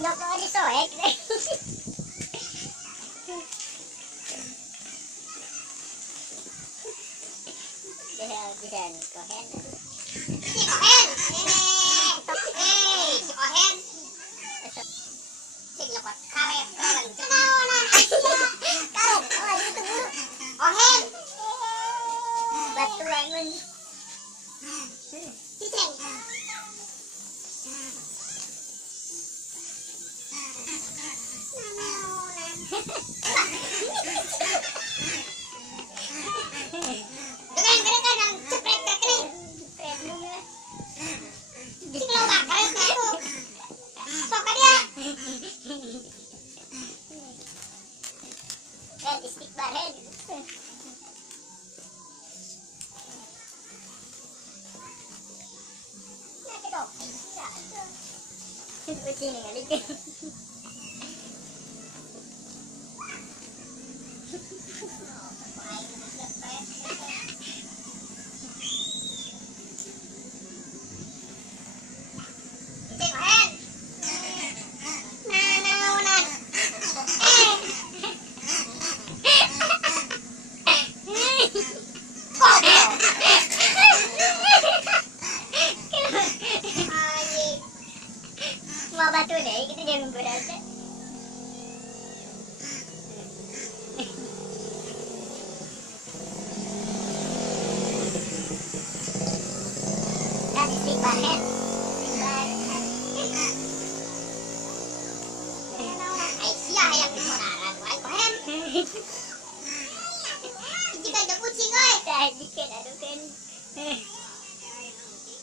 Nggak mau disoek deh. Bisa nih kohen. Si kohen. Si kohen. Cik nyokot karet kawan. Kenaonan. Karet. Oh, itu dulu. Kohen. Batu bangun. Ciceng. Istighfar head. Sini kali ke. Mau batu deh, kita jangan berasa. Dan istighfar head. Aisyah yang dimoraran, wah kohen. Jika ada kucing, oi. Tadi kan aduh kan.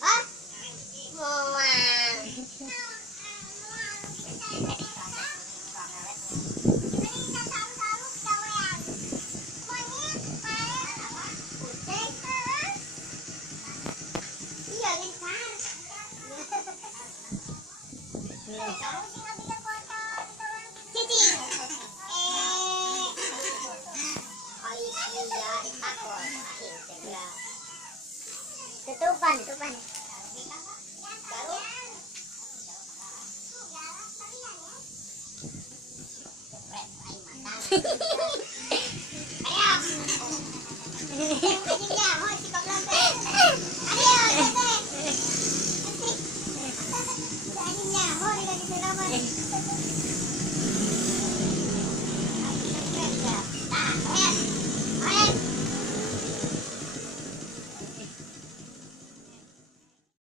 Hah? Mama. Tutupan. Ayo,